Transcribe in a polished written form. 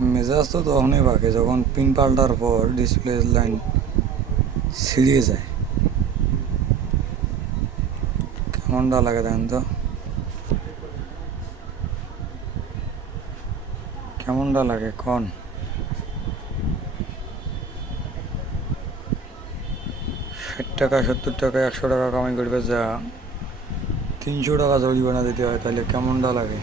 মেজাজ তো তখনই বাঁকে যখন পিন পাল্টার পর ডিসপ্লে লাইন ছিঁড়িয়ে যায়। কেমনটা লাগে দেখেন তো, কেমনটা লাগে কন। 60 টাকা 70 টাকা 100 টাকা কামাই করবে যা 300 টাকা জরিমানা দিতে হয়, তাহলে কেমনটা লাগে।